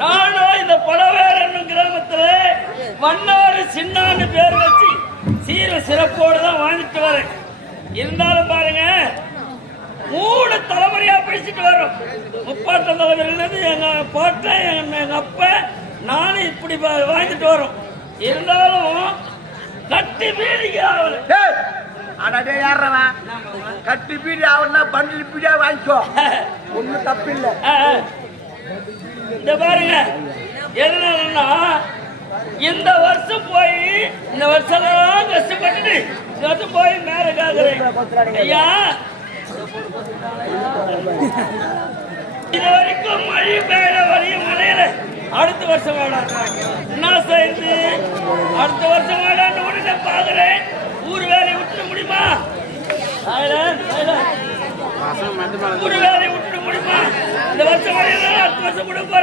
நானும் இந்த பழவேர் என்னும் கிராமத்துல வண்ணாறு சின்னான்னு பேர் வச்சு சீர சிறப்போடு தான் வாழ்ந்துட்டு வரேன். இருந்தாலும் பாருங்க மூணு தலைமுறையா படிச்சுட்டு வரோம் முப்பாட்ட தலைவர்கள் எங்க பாட்டன் எங்க அப்பா நானும் இப்படி வா- வாழ்ந்துட்டு வரோம் இருந்தாலும் கட்டி வீடிக்கு ஆகல. அடடே யாரவன் கட்டி பீடி ஆகுனா பண்டில் பீடியா வாங்கிக்கோ. ஒன்றும் தப்பு இல்லை ஆ, ஆ. இந்த பாருங்க. எதனாலன்னா இந்த வருஷம் போய் இந்த வருஷம் கஷ்டப்பட்டுட்டு இந்த வருஷம் போய் மேல கேக்குறேன். ஐயா இது வரைக்கும் மழை பெய்யல வரையும் மழையில அடுத்த வருஷம் வேடாம் என்ன செய்யுது? அடுத்த வருஷம் வேடான்னு உடனே பாக்குறேன் ஊர் வேலையை விட்டுட முடியுமா. ஊர் வேலையை விட்டுட முடியுமா? இந்த வருஷம் அடுத்த வருஷம் கூட